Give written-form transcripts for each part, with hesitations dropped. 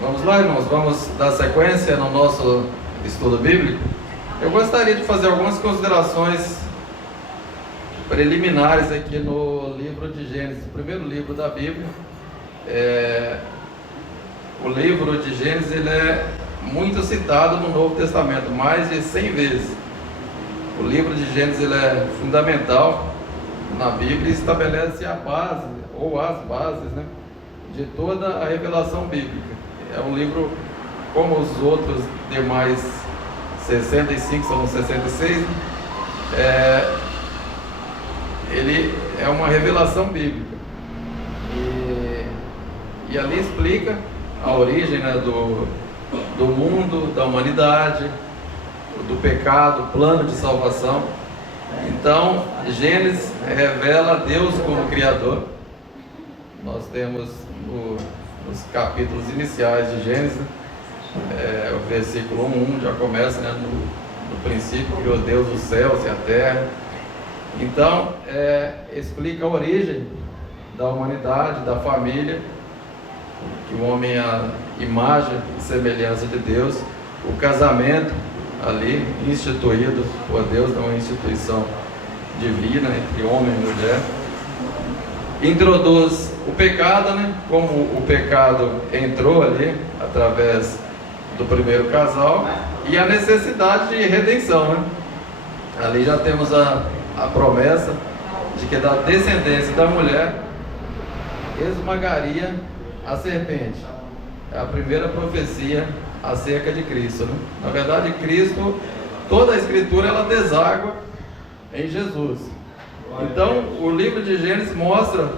Vamos lá, irmãos, vamos dar sequência no nosso estudo bíblico. Eu gostaria de fazer algumas considerações preliminares aqui no livro de Gênesis, o primeiro livro da Bíblia. O livro de Gênesis ele é muito citado no Novo Testamento, mais de 100 vezes. O livro de Gênesis ele é fundamental na Bíblia e estabelece a base, ou as bases, né, de toda a revelação bíblica. É um livro, como os outros demais 65, são 66, ele é uma revelação bíblica. E ali explica a origem, né, do mundo, da humanidade, do pecado, o plano de salvação. Então, Gênesis revela Deus como Criador. Nós temos nos capítulos iniciais de Gênesis, o versículo 1 já começa, né, no princípio criou Deus os céus e a terra. Então, explica a origem da humanidade, da família, que o homem é a imagem e semelhança de Deus, o casamento ali instituído por Deus, é uma instituição divina entre homem e mulher. Introduz o pecado, né? Como o pecado entrou ali através do primeiro casal, e a necessidade de redenção, né? Ali já temos a promessa de que da descendência da mulher esmagaria a serpente. É a primeira profecia acerca de Cristo, né? Na verdade, Cristo, toda a Escritura ela deságua em Jesus. Então, o livro de Gênesis mostra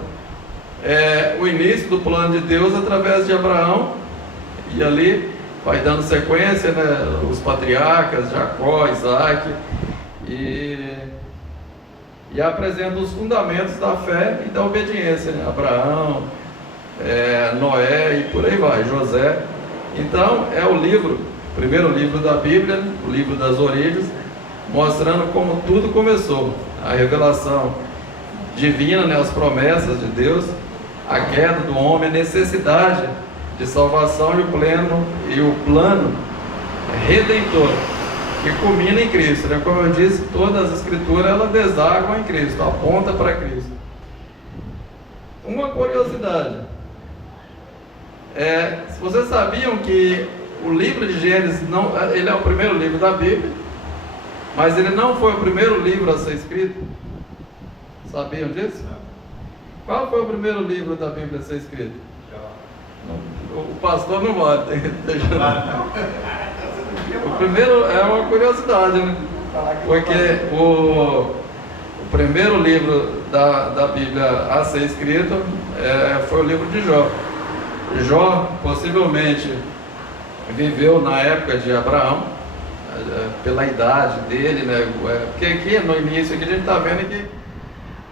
o início do plano de Deus através de Abraão, e ali vai dando sequência, né, os patriarcas, Jacó, Isaac, e apresenta os fundamentos da fé e da obediência, né? Abraão, Noé e por aí vai, José. Então, é o primeiro livro da Bíblia, o livro das origens, mostrando como tudo começou, a revelação divina, né, as promessas de Deus, a queda do homem, a necessidade de salvação e o plano redentor, que culmina em Cristo, né? Como eu disse, todas as escrituras ela deságua em Cristo, aponta para Cristo. Uma curiosidade, se vocês sabiam que o livro de Gênesis ele é o primeiro livro da Bíblia, mas ele não foi o primeiro livro a ser escrito? Sabiam disso? Qual foi o primeiro livro da Bíblia a ser escrito? O pastor não vale. O primeiro é uma curiosidade, né? Porque o primeiro livro da Bíblia a ser escrito foi o livro de Jó. Jó possivelmente viveu na época de Abraão, pela idade dele, né? Porque aqui no início aqui a gente está vendo que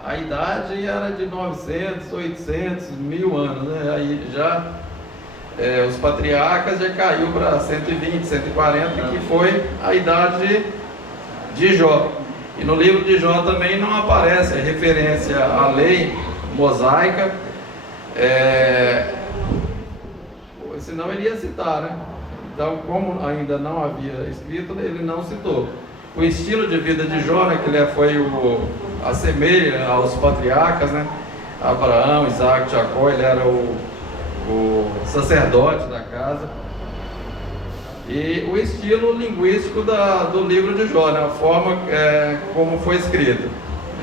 a idade era de 900, 800, 1000 anos, né? Aí já os patriarcas já caiu para 120, 140, que foi a idade de Jó. E no livro de Jó também não aparece a referência à lei mosaica, senão ele ia citar, né? Então, como ainda não havia escrito, ele não citou. O estilo de vida de Jó, né, que ele assemelha aos patriarcas, né? Abraão, Isaac, Jacó, ele era o sacerdote da casa. E o estilo linguístico do livro de Jó, né? A forma como foi escrito,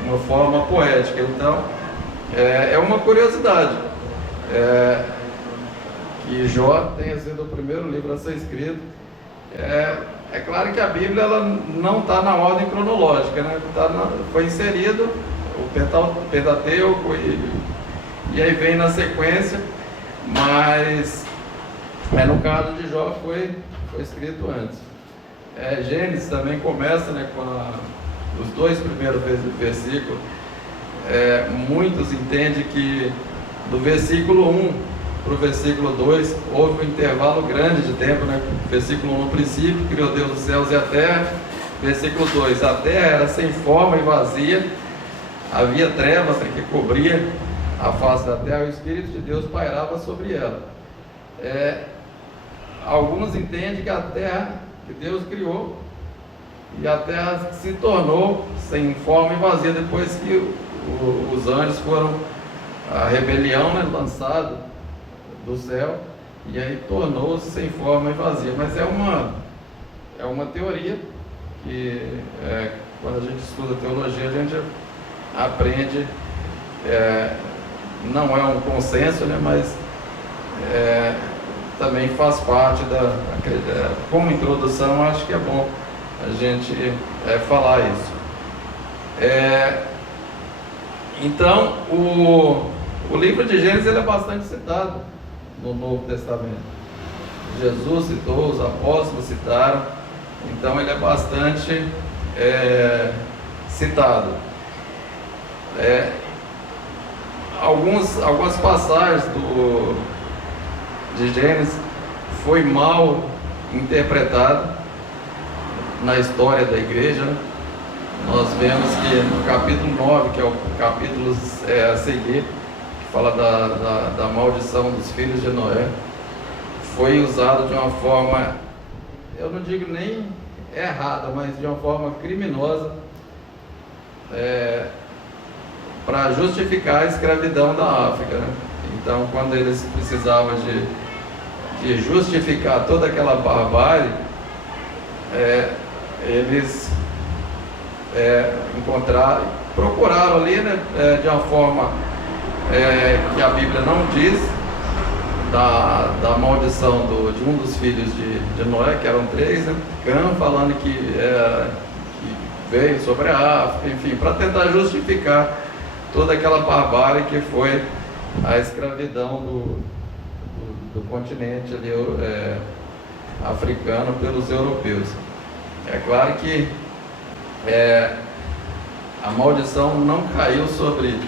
uma forma poética. Então, é uma curiosidade que Jó tenha sido o primeiro livro a ser escrito. É claro que a Bíblia ela não está na ordem cronológica, né? Foi inserido o Pentateuco e aí vem na sequência, mas no caso de Jó foi escrito antes. Gênesis também começa, né, com os dois primeiros versículos. Muitos entendem que do versículo 1 para o versículo 2 houve um intervalo grande de tempo, né? Versículo 1, no princípio criou Deus os céus e a terra. Versículo 2, a terra era sem forma e vazia, havia trevas que cobria a face da terra, e o Espírito de Deus pairava sobre ela. alguns entendem que a terra que Deus criou, e a terra se tornou sem forma e vazia depois que os anjos foram, a rebelião, né, lançada do céu, e aí tornou-se sem forma e vazia. Mas é uma teoria que quando a gente estuda teologia a gente aprende, não é um consenso, né, mas também faz parte como introdução. Acho que é bom a gente falar isso. Então, o livro de Gênesis ele é bastante citado no Novo Testamento. Jesus citou, os apóstolos citaram, então ele é bastante citado. Algumas passagens de Gênesis foi mal interpretado na história da igreja, né? Nós vemos que no capítulo 9, que é o capítulo a seguir, que fala da maldição dos filhos de Noé, foi usado de uma forma, eu não digo nem errada, mas de uma forma criminosa, para justificar a escravidão da África, né? Então, quando eles precisavam de justificar toda aquela barbárie, eles procuraram ali, né, de uma forma que a Bíblia não diz, da maldição de um dos filhos de Noé, que eram 3, né? Cã, falando que veio sobre a África, enfim, para tentar justificar toda aquela barbárie que foi a escravidão do continente ali, africano pelos europeus. É claro que a maldição não caiu sobre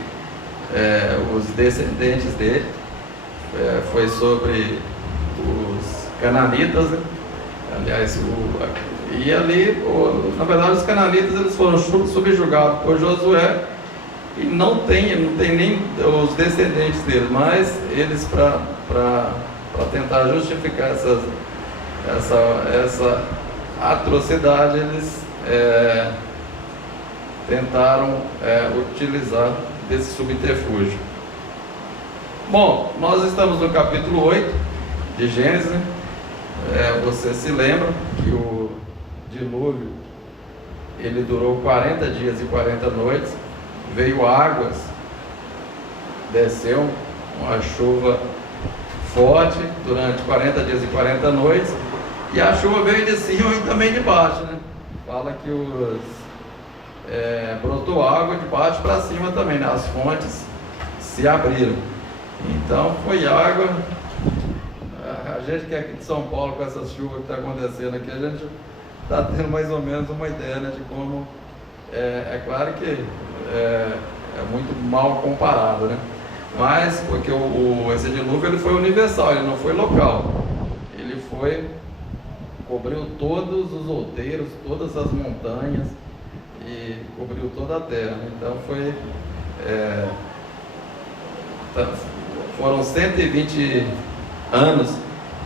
os descendentes dele, foi sobre os cananitas, né? Aliás, e ali, na verdade, os cananitas eles foram subjugados por Josué, e não tem nem os descendentes dele, mas eles, para tentar justificar essa atrocidade, eles tentaram utilizar desse subterfúgio. Bom, nós estamos no capítulo 8 de Gênesis, né? Você se lembra que o dilúvio ele durou 40 dias e 40 noites, veio águas, desceu uma chuva forte durante 40 dias e 40 noites, e a chuva veio de cima e também de baixo, né? Fala que brotou água de baixo para cima também, né? As fontes se abriram. Então foi água. A gente que é aqui de São Paulo, com essas chuvas que está acontecendo aqui, a gente está tendo mais ou menos uma ideia, né, de como é claro que é muito mal comparado, né? Mas porque esse dilúvio ele foi universal, ele não foi local. Ele cobriu todos os outeiros, todas as montanhas e cobriu toda a terra. Então foram 120 anos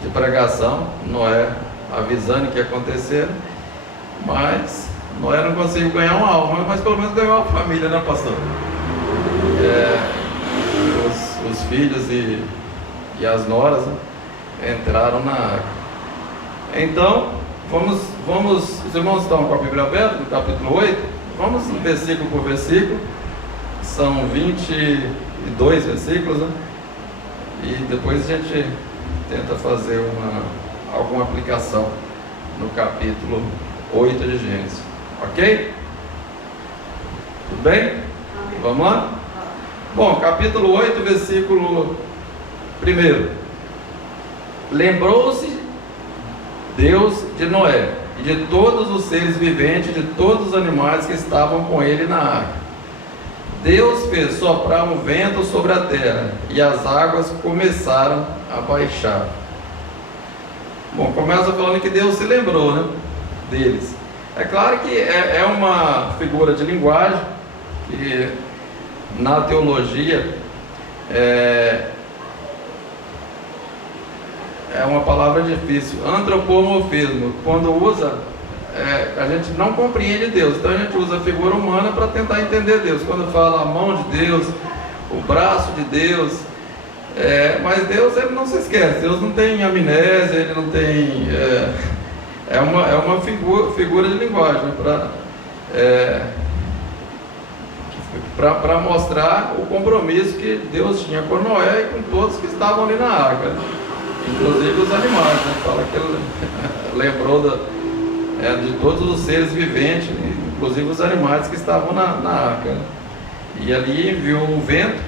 de pregação, Noé avisando que ia acontecer, mas Noé não conseguiu ganhar uma alma, mas pelo menos ganhou uma família, né, pastor? Os filhos e as noras, né, entraram na arca. Então, os irmãos estão com a Bíblia aberta, no capítulo 8, vamos versículo por versículo, são 22 versículos, né? E depois a gente tenta fazer alguma aplicação no capítulo 8 de Gênesis, ok? Tudo bem? Vamos lá? Bom, capítulo 8, versículo 1. Lembrou-se Deus de Noé e de todos os seres viventes, de todos os animais que estavam com ele na arca. Deus fez soprar um vento sobre a terra e as águas começaram a baixar. Bom, começa falando que Deus se lembrou, né, deles. É claro que é uma figura de linguagem que na teologia é uma palavra palavra difícil, antropomorfismo. Quando usa, a gente não compreende Deus, então a gente usa a figura humana para tentar entender Deus. Quando fala a mão de Deus, o braço de Deus, mas Deus, ele não se esquece, Deus não tem amnésia, ele não tem... É uma figura de linguagem para mostrar o compromisso que Deus tinha com Noé e com todos que estavam ali na arca, inclusive os animais, né? Fala que ele lembrou de todos os seres viventes, inclusive os animais que estavam na arca, né? E ali enviou um vento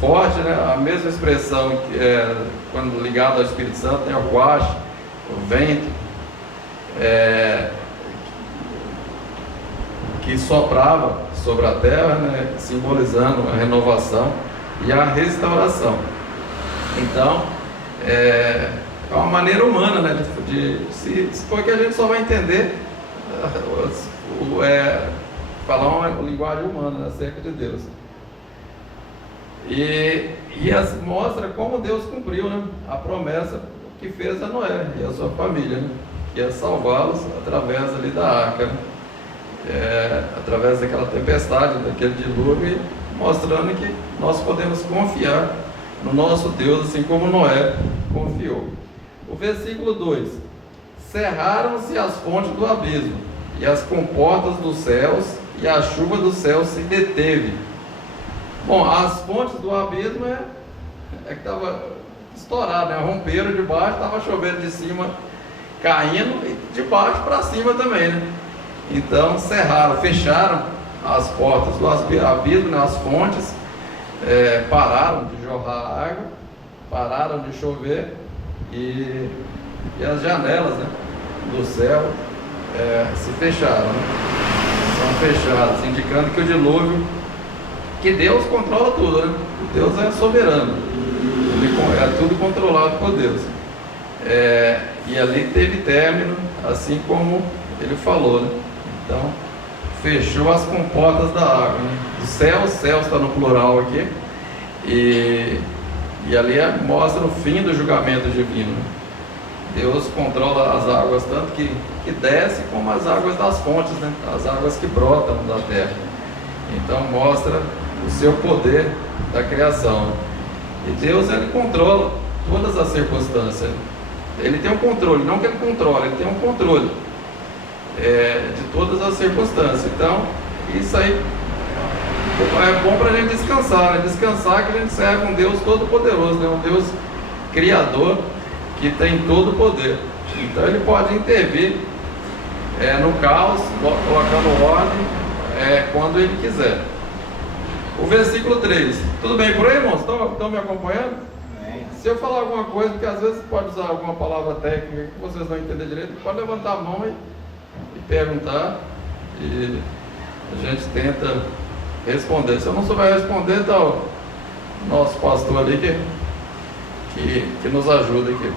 forte, né? A mesma expressão que quando ligado ao Espírito Santo tem o guache, o vento, que soprava sobre a terra, né? Simbolizando a renovação e a restauração. Então, é uma maneira humana, né? Se for que a gente só vai entender falar uma linguagem humana acerca de Deus. E mostra como Deus cumpriu, né, a promessa que fez a Noé e a sua família, né, que é salvá-los através ali da arca, né, através daquela tempestade, daquele dilúvio, mostrando que nós podemos confiar no nosso Deus, assim como Noé confiou. O versículo 2: cerraram-se as fontes do abismo, e as comportas dos céus, e a chuva do céu se deteve. Bom, as fontes do abismo que estava estourado, né? Romperam de baixo, estava chovendo de cima, caindo, e de baixo para cima também, né? Então cerraram, fecharam as portas do abismo, né? As fontes pararam de jorrar água, pararam de chover, e as janelas, né, do céu se fecharam, né? São fechadas, indicando que o dilúvio, que Deus controla tudo, né? Deus é soberano, é tudo controlado por Deus, e ali teve término, assim como ele falou, né? Então fechou as comportas da água, né? O céu está no plural aqui, e ali mostra o fim do julgamento divino, né? Deus controla as águas, tanto que desce, como as águas das fontes, né? As águas que brotam da terra. Então mostra o seu poder da criação. E Deus, ele controla todas as circunstâncias. Ele tem um controle, não que ele controla, ele tem um controle de todas as circunstâncias. Então isso aí é bom para a gente descansar, né? Descansar que a gente serve um Deus todo-poderoso, né? Um Deus criador, que tem todo o poder. Então ele pode intervir no caos, colocando ordem quando ele quiser. O versículo 3. Tudo bem por aí, irmãos? Estão me acompanhando? Se eu falar alguma coisa, porque às vezes pode usar alguma palavra técnica que vocês não entendem direito, pode levantar a mão e perguntar, e a gente tenta responder. Se eu não souber responder, tá o nosso pastor ali que nos ajuda aqui.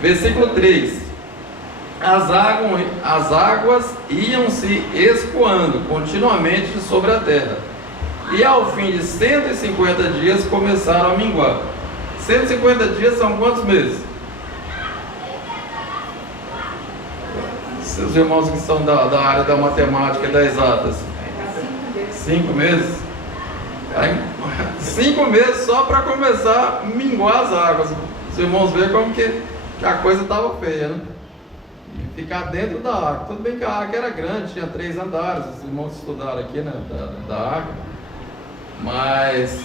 Versículo 3: as águas iam se escoando continuamente sobre a terra, e ao fim de 150 dias começaram a minguar. 150 dias são quantos meses? Seus irmãos que são da área da matemática e das exatas, 5 meses? 5 meses só para começar a minguar as águas. Os irmãos veem como que a coisa estava feia, né? E ficar dentro da arca. Tudo bem que a arca era grande, tinha 3 andares. Os irmãos estudaram aqui, né, da arca. Mas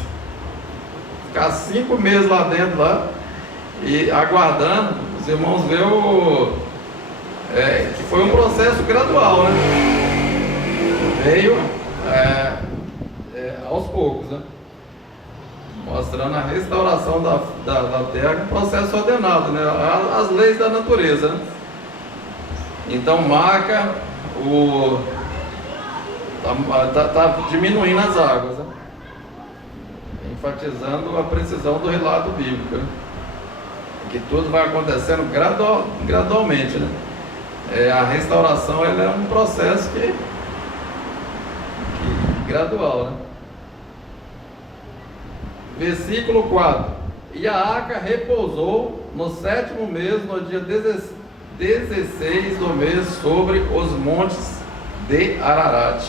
ficar 5 meses lá dentro, e aguardando, os irmãos veem que foi um processo gradual, né? Veio aos poucos, né? Mostrando a restauração da terra, um processo ordenado, né? As leis da natureza, né? Então marca tá diminuindo as águas, né? Enfatizando a precisão do relato bíblico, né? Que tudo vai acontecendo gradualmente, né? A restauração, ela é um processo que gradual, né? Versículo 4: e a arca repousou no 7º mês, no dia 16 do mês, sobre os montes de Ararat.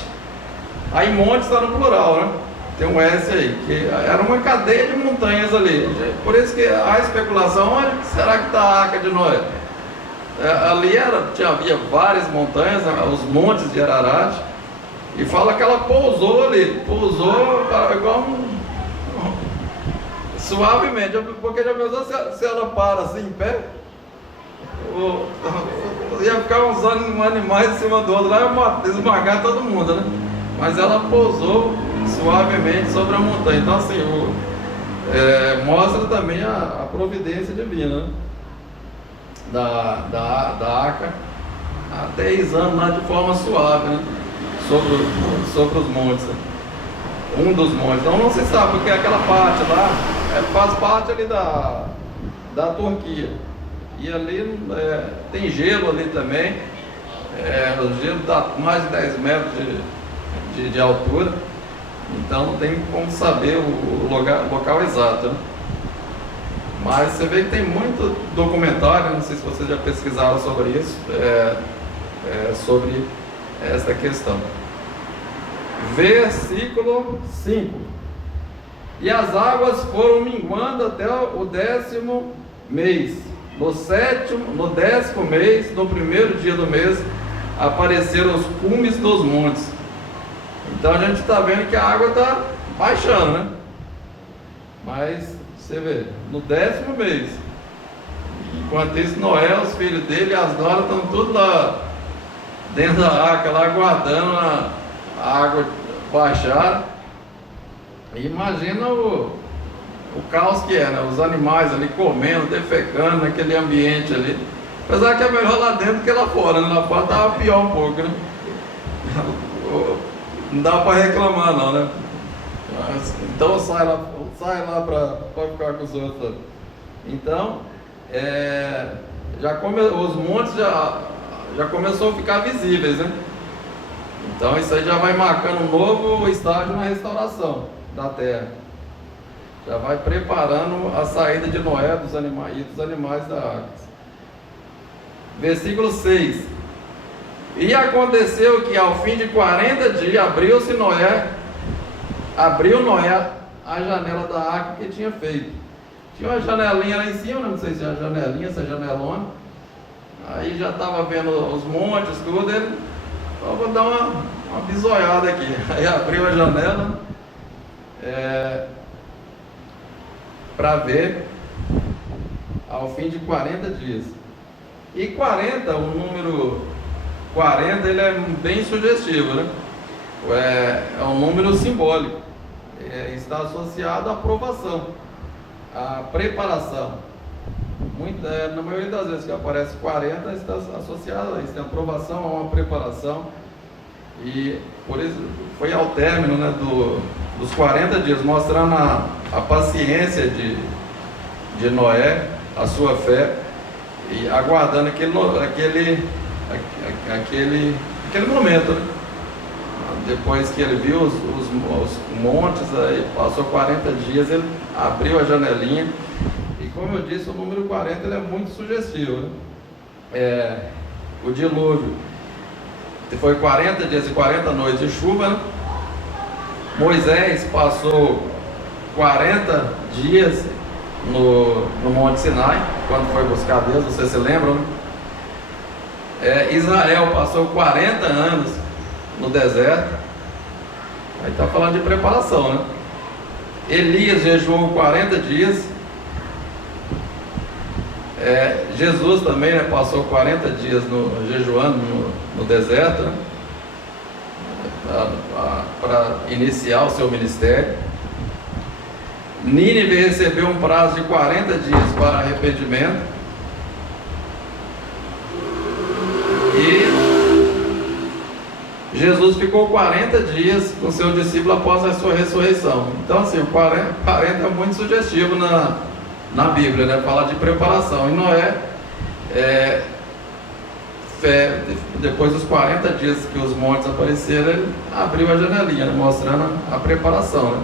Aí montes está no plural, né? Tem um S aí, que era uma cadeia de montanhas ali. Por isso que a especulação, onde será que está a Arca de Noé? Ali havia várias montanhas, os montes de Ararat, e fala que ela pousou ali, igual suavemente, porque já pensou se ela para assim em pé? Ia ficar uns animais em cima do outro lá, ia esmagar todo mundo, né? Mas ela pousou suavemente sobre a montanha. Então assim, mostra também a providência divina, né? Da Arca, há 10 anos lá de forma suave, né? sobre os montes, né? Um dos montes, então não se sabe, porque aquela parte lá faz parte ali da Turquia, e ali tem gelo ali também, o gelo dá mais de 10 metros de altura, então não tem como saber o local exato, né? Mas você vê que tem muito documentário, não sei se vocês já pesquisaram sobre isso, sobre esta questão. Versículo 5: e as águas foram minguando até o 10º mês. No 10º mês, no 1º dia do mês, apareceram os cumes dos montes. Então a gente está vendo que a água está baixando, né? Mas você vê, no 10º mês. Enquanto isso, Noé, os filhos dele e as noras estão tudo lá dentro da arca, lá aguardando a água baixar. E imagina o caos que é, né? Os animais ali comendo, defecando naquele ambiente ali. Apesar que é melhor lá dentro que lá fora, né? Lá fora estava pior um pouco, né? Não dá para reclamar não, né? Mas, então sai lá para ficar com os outros. Então, os montes já começou a ficar visíveis, né? Então isso aí já vai marcando um novo estágio na restauração da terra. Já vai preparando a saída de Noé dos animais e dos animais da arca. Versículo 6: e aconteceu que ao fim de 40 dias abriu Noé a janela da arca que tinha feito. Tinha uma janelinha lá em cima, não sei se é a janelinha, se é a janelona. Aí já estava vendo os montes, tudo. Ele falou: vou dar uma bisoiada aqui. Aí abriu a janela para ver ao fim de 40 dias. E 40, o número 40, ele é bem sugestivo, né? É um número simbólico. Está associado à aprovação, à preparação. Na maioria das vezes que aparece 40, está associado a isso, a aprovação a uma preparação. E por isso foi ao término, né, dos 40 dias, mostrando a paciência de Noé, a sua fé, e aguardando aquele momento, né? Depois que ele viu os montes, aí passou 40 dias, ele abriu a janelinha. E como eu disse, o número 40 ele é muito sugestivo, né? O dilúvio foi 40 dias e 40 noites de chuva, né? Moisés passou 40 dias no Monte Sinai, quando foi buscar Deus, vocês se lembram, né? Israel passou 40 anos no deserto. Aí está falando de preparação, né? Elias jejuou 40 dias. Jesus também, né, passou 40 dias jejuando no deserto, né, para iniciar o seu ministério. Nínive recebeu um prazo de 40 dias para arrependimento. E Jesus ficou 40 dias com seu discípulo após a sua ressurreição. Então assim, o 40 é muito sugestivo na Bíblia, né? Fala de preparação. E Noé, depois dos 40 dias que os montes apareceram, ele abriu a janelinha, né? Mostrando a preparação, né?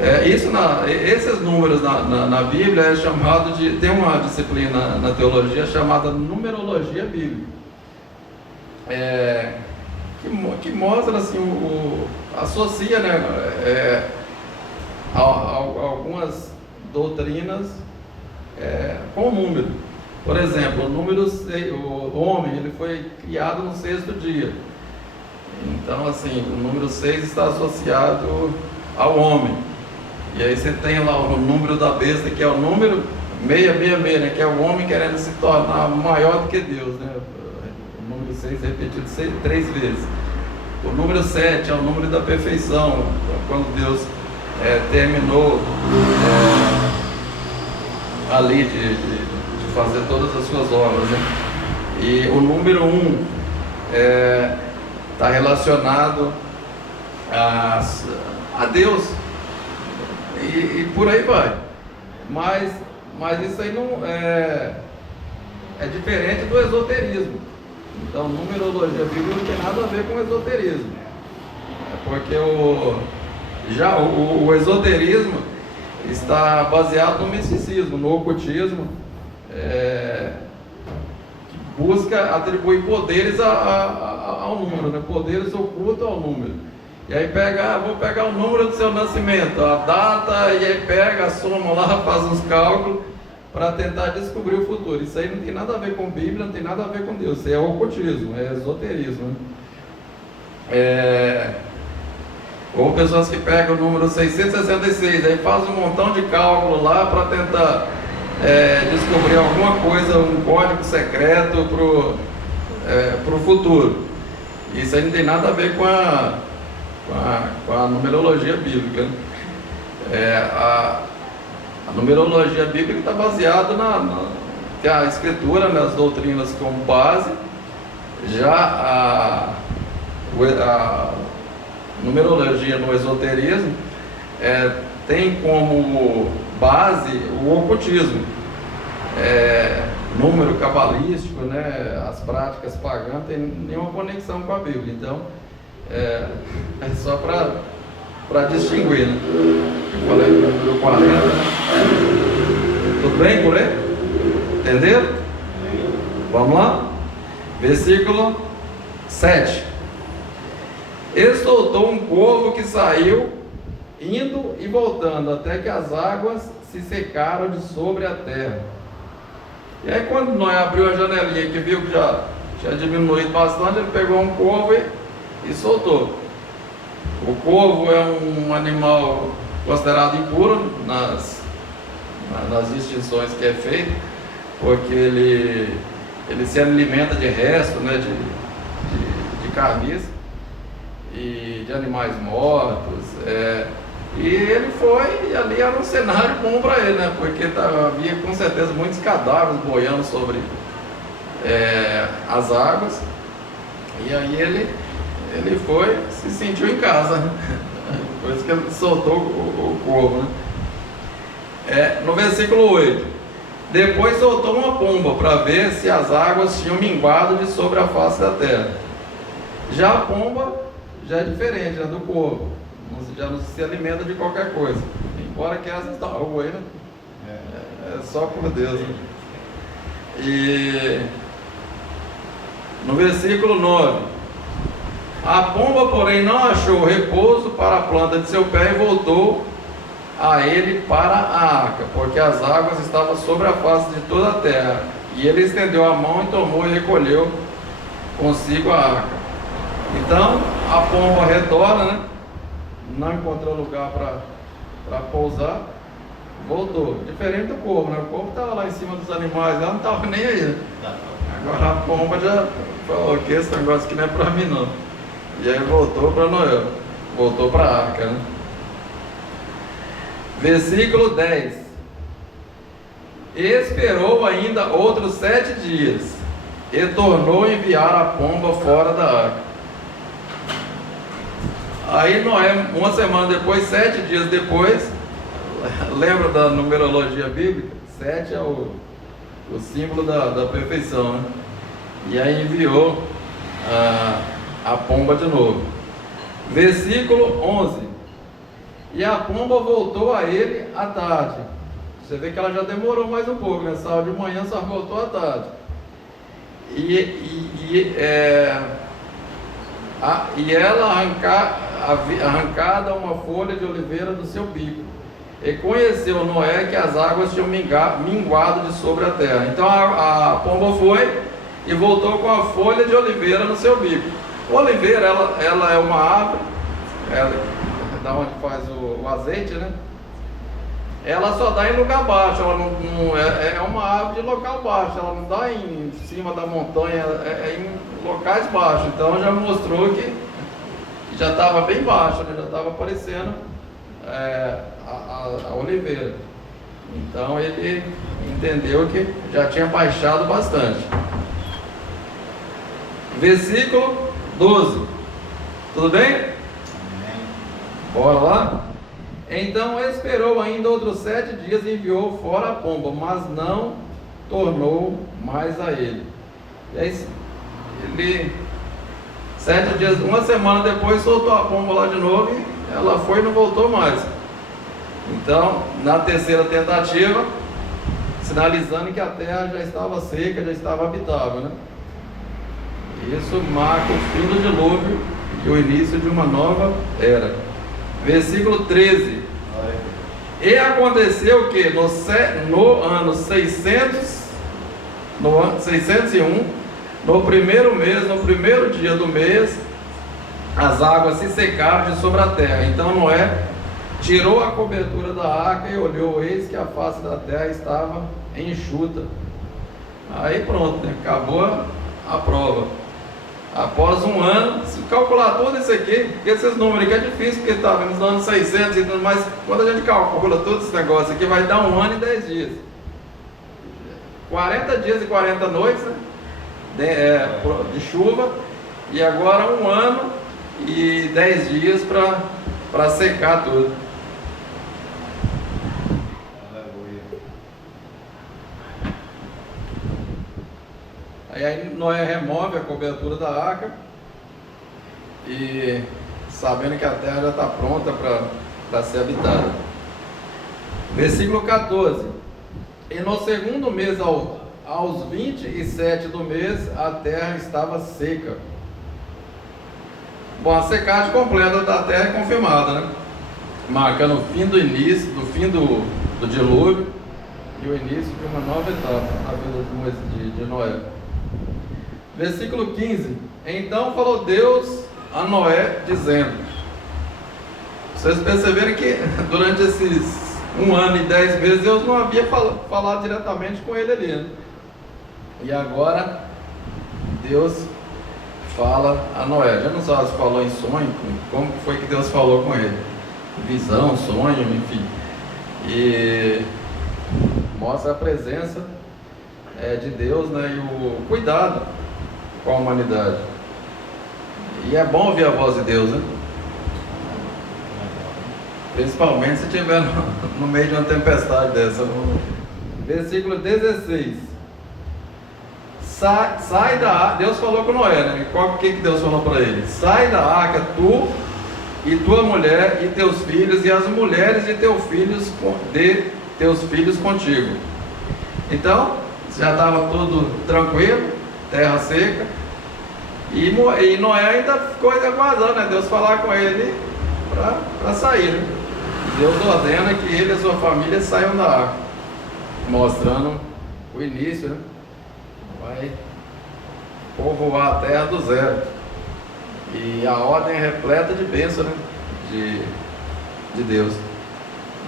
Esses números na Bíblia é chamado de... Tem uma disciplina na teologia chamada numerologia bíblica, que mostra assim, associa, né, algumas doutrinas com o número. Por exemplo, o homem ele foi criado no 6º dia. Então, assim, o número 6 está associado ao homem. E aí você tem lá o número da besta, que é o número 666, né? Que é o homem querendo se tornar maior do que Deus, né? O número 6 repetido 3 vezes. O número 7 é o número da perfeição, quando Deus terminou ali de fazer todas as suas obras, né? E o número 1 está relacionado a Deus, e por aí vai. Mas isso aí não é diferente do esoterismo. Então, numerologia bíblica não tem nada a ver com esoterismo, porque o esoterismo está baseado no misticismo, no ocultismo, que busca atribuir poderes ao número, né? Poderes ocultos ao número. E aí vou pegar o número do seu nascimento, a data, e aí pega, soma lá, faz uns cálculos para tentar descobrir o futuro. Isso aí não tem nada a ver com Bíblia, não tem nada a ver com Deus. Isso aí é ocultismo, é esoterismo, né? Ou pessoas que pegam o número 666, aí faz um montão de cálculo lá para tentar descobrir alguma coisa, um código secreto para o futuro. Isso aí não tem nada a ver com a numerologia bíblica. A numerologia bíblica está baseada tem a escritura, nas doutrinas como base. Já a numerologia no esoterismo tem como base o ocultismo, número cabalístico, né? As práticas pagãs não tem nenhuma conexão com a Bíblia. Então é só para distinguir, né? Eu falei o número 40, né? Tudo bem por aí? Entenderam? Vamos lá? Versículo 7. Ele soltou um povo que saiu, indo e voltando, até que as águas se secaram de sobre a terra. E aí, quando Noé abriu a janelinha, que viu que já tinha diminuído bastante, ele pegou um corvo e soltou. O corvo é um animal considerado impuro nas distinções que é feito, porque ele se alimenta de resto, né, de carniça e de animais mortos. E ele foi, e ali era um cenário bom para ele, né? Porque havia com certeza muitos cadáveres boiando sobre as águas. E aí ele foi, se sentiu em casa, né? Por isso que ele soltou o corvo, né? No versículo 8: depois soltou uma pomba para ver se as águas tinham minguado de sobre a face da terra. Já a pomba já é diferente, né, do corvo. Já não se alimenta de qualquer coisa, embora que essas da rua aí, né? É só por Deus, né? E no versículo 9: a pomba, porém, não achou repouso para a planta de seu pé e voltou a ele para a arca, porque as águas estavam sobre a face de toda a terra. E ele estendeu a mão e tomou e recolheu consigo a arca. Então a pomba retorna, né? Não encontrou lugar para pousar, voltou. Diferente do corvo, né? O corvo estava lá em cima dos animais, ela não estava nem aí, né? Agora a pomba já falou que esse negócio aqui não é para mim, não. E aí voltou para Noé, voltou para a arca, né? Versículo 10: esperou ainda outros 7 dias e tornou a enviar a pomba fora da arca. Aí Noé, uma semana depois, 7 dias depois, lembra da numerologia bíblica? 7 é o símbolo da perfeição, né? E aí enviou a pomba de novo. Versículo 11: E a pomba voltou a ele à tarde. Você vê que ela já demorou mais um pouco, né? Saiu de manhã, só voltou à tarde. E ela arrancada uma folha de oliveira do seu bico. E conheceu Noé que as águas tinham minguado de sobre a terra. Então a pomba foi e voltou com a folha de oliveira no seu bico. A oliveira, ela é uma árvore, da onde faz o azeite, né? Ela só dá em lugar baixo, ela não é uma árvore de local baixo, ela não dá em cima da montanha, é em locais baixos. Então já mostrou que já estava bem baixo, né? Já estava aparecendo a oliveira. Então ele entendeu que já tinha baixado bastante. Versículo 12. Tudo bem? Bora lá? Então esperou ainda outros 7 dias e enviou fora a pomba, mas não tornou mais a ele. E aí ele 7 dias, uma semana depois, soltou a pomba lá de novo e ela foi e não voltou mais. Então, na terceira tentativa, sinalizando que a terra já estava seca, já estava habitável, né? Isso marca o fim do dilúvio e o início de uma nova era. Versículo 13. E aconteceu que no ano 601, no primeiro mês, no primeiro dia do mês, as águas se secaram de sobre a terra. Então Noé tirou a cobertura da arca e olhou, eis que a face da terra estava enxuta. Aí pronto, né? Acabou a prova. Após um ano, se calcular tudo isso aqui, porque esses números aqui é difícil, porque está nos anos 600 e tudo mais, quando a gente calcula todo esse negócio aqui, vai dar 1 ano e 10 dias. 40 dias e 40 noites, né? De chuva, e agora 1 ano e 10 dias para secar tudo. Aí Noé remove a cobertura da arca e sabendo que a terra já está pronta para ser habitada. Versículo 14. E no segundo mês, aos 27 do mês, a terra estava seca. Bom, a secagem completa da terra é confirmada, né? Marcando o fim do início, do fim do dilúvio e o início de uma nova etapa na vida de Noé. Versículo 15. Então falou Deus a Noé, dizendo: vocês perceberam que durante esses 1 ano e 10 meses Deus não havia falado diretamente com ele ali, né? E agora Deus fala a Noé. Já não sabe se falou em sonho, como foi que Deus falou com ele, visão, sonho, enfim, e mostra a presença de Deus, né, e o cuidado com a humanidade. E é bom ouvir a voz de Deus, né? Principalmente se estiver no meio de uma tempestade dessa. Versículo 16. Sai da arca. Deus falou com Noé, né? O que Deus falou para ele? Sai da arca, tu e tua mulher e teus filhos e as mulheres de teus filhos contigo. Então, já estava tudo tranquilo, terra seca, e Noé ainda ficou aguardando, né? Deus falar com ele para sair, né? Deus ordena que ele e a sua família saiam da arca, mostrando o início, né? Vai povoar a terra do zero, e a ordem é repleta de bênção, né? de Deus.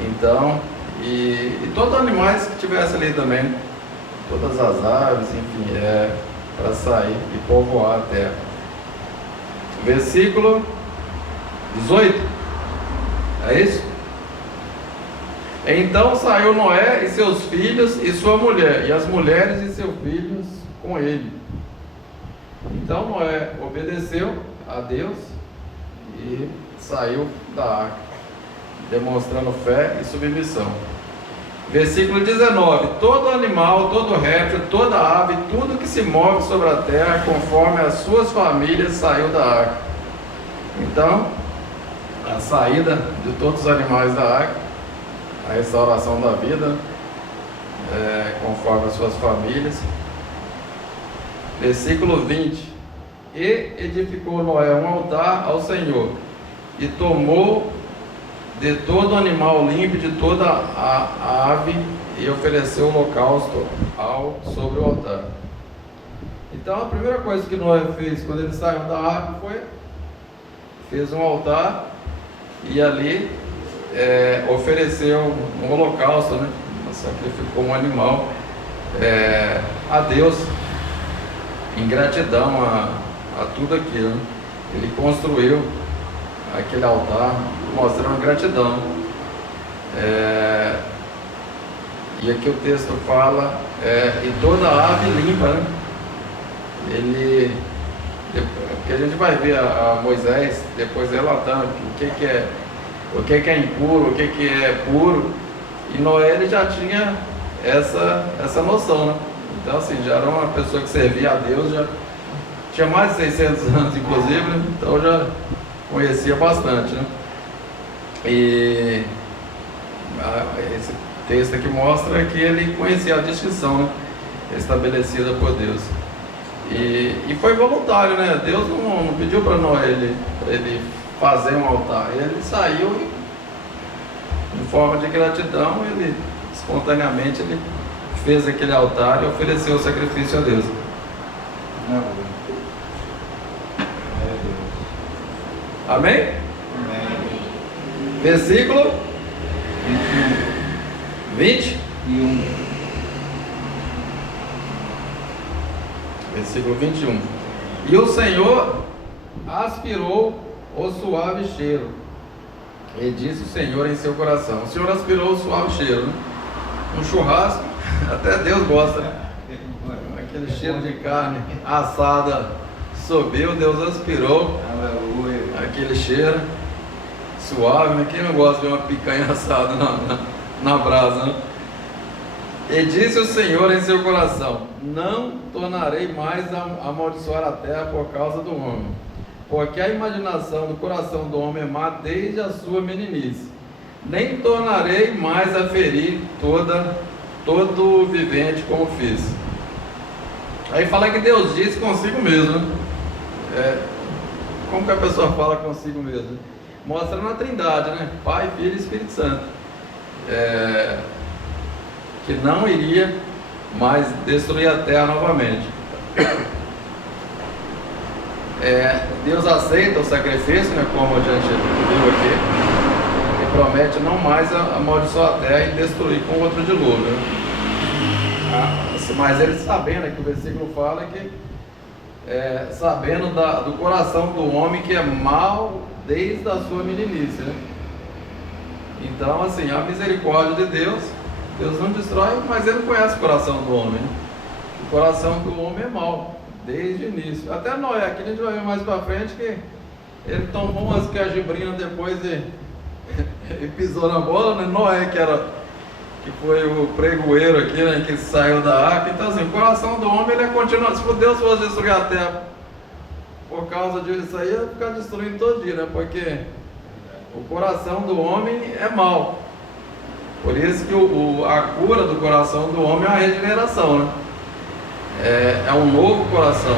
Então, e todos os animais que tivessem ali também, todas as aves, enfim, para sair e povoar a terra. Versículo 18. É isso? Então saiu Noé e seus filhos e sua mulher, e as mulheres e seus filhos com ele. Então Noé obedeceu a Deus e saiu da arca, demonstrando fé e submissão. Versículo 19. Todo animal, todo réptil, toda ave, tudo que se move sobre a terra, conforme as suas famílias, saiu da arca. Então, a saída de todos os animais da arca, a restauração da vida, conforme as suas famílias. Versículo 20: E edificou Noé um altar ao Senhor, e tomou de todo animal limpo, de toda a ave, e ofereceu o holocausto sobre o altar. Então a primeira coisa que Noé fez quando ele saiu da arca fez um altar e ali ofereceu um holocausto, né? Sacrificou um animal a Deus, em gratidão a tudo aquilo, né? Ele construiu aquele altar mostrando gratidão. E aqui o texto fala, e toda ave limpa, né? Porque a gente vai ver a Moisés depois relatando o que é impuro, o que é puro, e Noé ele já tinha essa noção, né? Então assim, já era uma pessoa que servia a Deus, já tinha mais de 600 anos inclusive, né? Então já conhecia bastante, né? E esse texto aqui mostra que ele conhecia a distinção, né, estabelecida por Deus. E foi voluntário, né? Deus não pediu para Noé ele fazer um altar. Ele saiu em forma de gratidão, ele espontaneamente ele fez aquele altar e ofereceu o sacrifício a Deus. Amém? Amém. Versículo 21. Versículo 21. E o Senhor aspirou o suave cheiro, e disse o Senhor em seu coração. O Senhor aspirou o suave cheiro, né? Um churrasco, até Deus gosta, né? Aquele cheiro de carne assada subiu, Deus aspirou. Aleluia. Aquele cheiro suave, né? Quem não gosta de uma picanha assada na brasa, né? E disse o Senhor em seu coração: não tornarei mais a amaldiçoar a terra por causa do homem, porque a imaginação do coração do homem é má desde a sua meninice. Nem tornarei mais a ferir todo vivente como fiz. Aí fala que Deus disse consigo mesmo, né? Como que a pessoa fala consigo mesmo? Mostra na Trindade, né? Pai, Filho e Espírito Santo. Que não iria mais destruir a terra novamente. Deus aceita o sacrifício, né, como a gente viu aqui, e promete não mais amaldiçoar a terra e destruir com outro dilúvio, né? Mas ele sabendo, que o versículo fala que sabendo do coração do homem que é mau desde a sua meninice, né? Então assim, a misericórdia de Deus não destrói, mas ele conhece o coração do homem, né? O coração do homem é mau desde o início. Até Noé, aqui a gente vai ver mais pra frente que ele tomou umas cajibrinas depois e pisou na bola, né? Noé que foi o pregoeiro aqui, né, que saiu da arca. Então assim, o coração do homem ele é continuado. Se Deus fosse destruir a terra por causa disso aí, ia ficar destruindo todo dia, né? Porque o coração do homem é mau. Por isso que a cura do coração do homem é a regeneração, né? É um novo coração.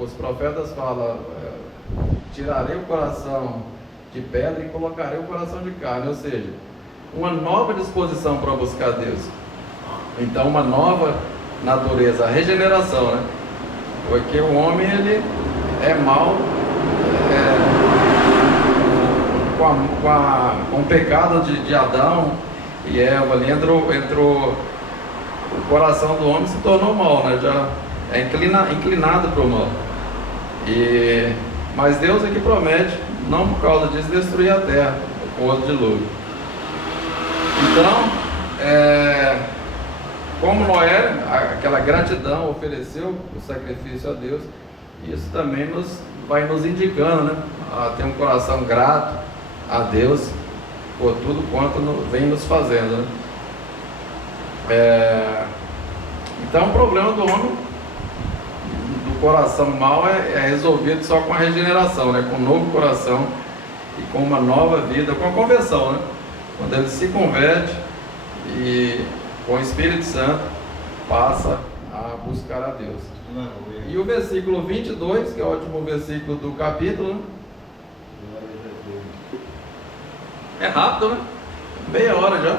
Os profetas falam: tirarei o coração de pedra e colocarei o coração de carne, ou seja, uma nova disposição para buscar Deus. Então uma nova natureza, a regeneração, né? Porque o homem ele é mau com o pecado de Adão e Eva ali, entrou o coração do homem se tornou mal, né? Já é inclinado para o mal. Mas Deus aqui promete, não por causa disso, destruir a terra com outro dilúvio. Então, como Noé, aquela gratidão, ofereceu o sacrifício a Deus, isso também vai nos indicando, né, a ter um coração grato a Deus por tudo quanto vem nos fazendo, né? Então o problema do homem, do coração mau é resolvido só com a regeneração, né? Com um novo coração e com uma nova vida, com a conversão, né? Quando ele se converte e com o Espírito Santo passa a buscar a Deus. E o versículo 22, que é o último versículo do capítulo, né? É rápido, né? Meia hora já.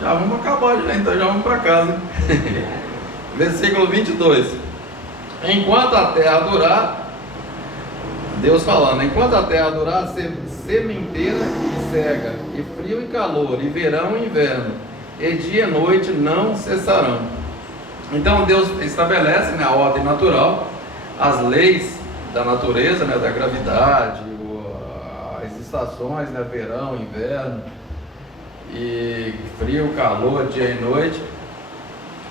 Já vamos acabar, então já vamos para casa. Versículo 22. Enquanto a terra durar, Deus falando, enquanto a terra durar, sementeira e cega, e frio e calor, e verão e inverno, e dia e noite não cessarão. Então Deus estabelece, né, a ordem natural, as leis da natureza, né, da gravidade, as estações, né, verão, inverno, e frio, calor, dia e noite,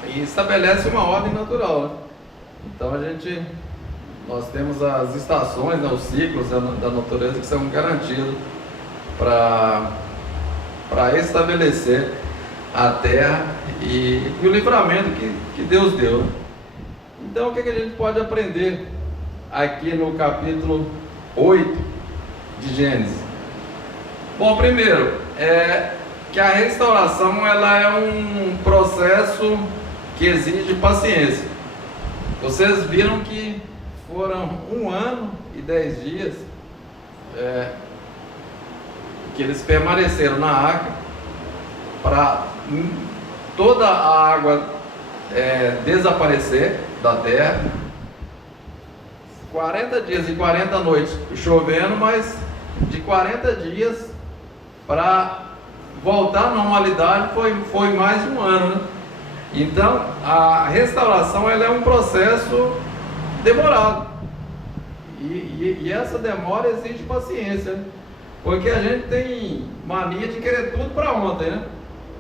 e estabelece uma ordem natural, né? Então nós temos as estações, né, os ciclos da natureza que são garantidos para estabelecer a terra e o livramento que Deus deu, né? Então o que a gente pode aprender aqui no capítulo 8 de Gênesis? Bom, primeiro, que a restauração ela é um processo que exige paciência. Vocês viram que foram 1 ano e 10 dias que eles permaneceram na arca para toda a água desaparecer da terra. 40 dias e 40 noites chovendo, mas de 40 dias para voltar à normalidade foi mais de 1 ano, né? Então a restauração ela é um processo demorado e essa demora exige paciência, né? Porque a gente tem mania de querer tudo para ontem, né?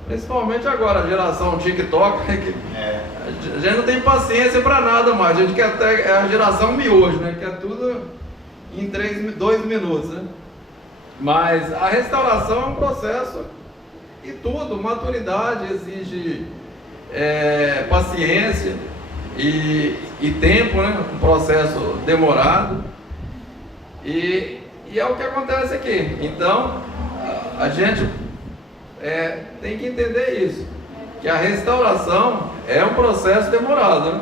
Principalmente agora, a geração TikTok, a gente não tem paciência para nada mais, a gente quer até a geração miojo, né? Quer tudo em 2 minutos, né? Mas a restauração é um processo e tudo, maturidade exige paciência e tempo, né? Um processo demorado e é o que acontece aqui. Então a gente tem que entender isso, que a restauração é um processo demorado, né?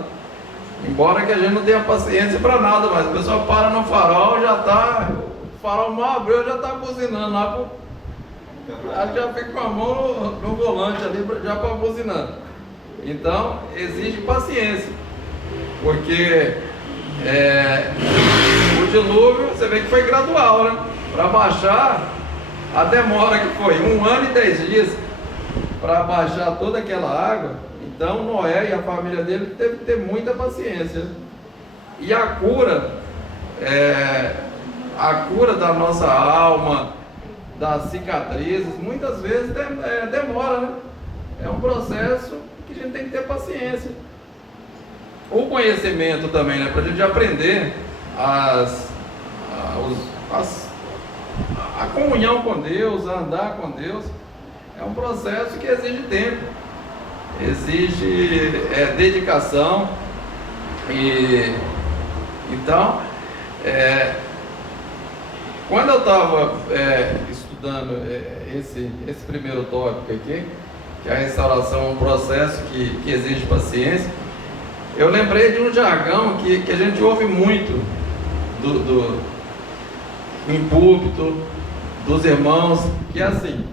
Embora que a gente não tenha paciência para nada, mas a pessoa para no farol, o farol mal abriu, já está buzinando lá, já fica com a mão no volante ali, já para buzinando. Então exige paciência, porque o dilúvio, você vê que foi gradual, né? Para baixar, a demora que foi 1 ano e 10 dias para baixar toda aquela água. Então Noé e a família dele teve que ter muita paciência. E a cura da nossa alma, das cicatrizes, muitas vezes demora, né? É um processo que a gente tem que ter paciência. O conhecimento também, né? Para a gente aprender a comunhão com Deus, a andar com Deus, é um processo que exige tempo, exige dedicação. E então, quando eu estava estudando esse primeiro tópico aqui, que a restauração é um processo que exige paciência, eu lembrei de um jargão que a gente ouve muito em púlpito, dos irmãos, que é assim: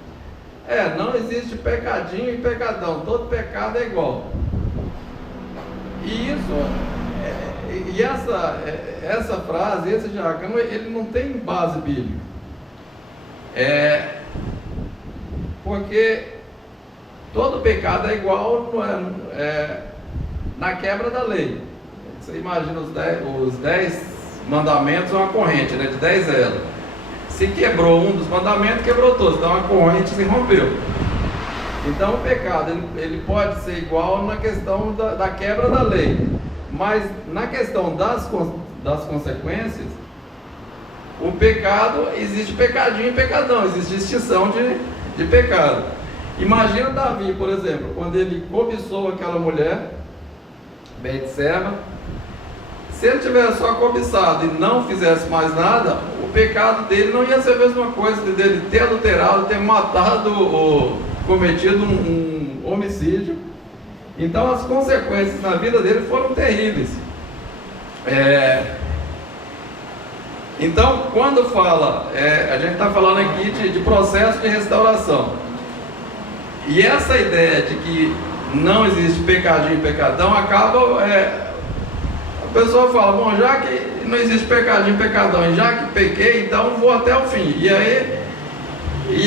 não existe pecadinho e pecadão, todo pecado é igual. E essa frase, esse jargão, ele não tem base bíblica. Porque todo pecado é igual na quebra da lei. Você imagina os 10 mandamentos, uma corrente, né, de 10 elos. Se quebrou um dos mandamentos, quebrou todos, então a corrente se rompeu. Então o pecado ele pode ser igual na questão da quebra da lei, mas na questão das consequências, o pecado, existe pecadinho e pecadão, existe extinção de pecado. Imagina Davi, por exemplo, quando ele cobiçou aquela mulher, Betseba, Se ele tivesse só cobiçado e não fizesse mais nada, o pecado dele não ia ser a mesma coisa dele ter adulterado, ter matado ou cometido um homicídio. Então as consequências na vida dele foram terríveis. Então, quando fala, a gente está falando aqui de processo de restauração. E essa ideia de que não existe pecadinho e pecadão, acaba, a pessoa fala, bom, já que não existe pecadinho e pecadão, e já que pequei, então vou até o fim. E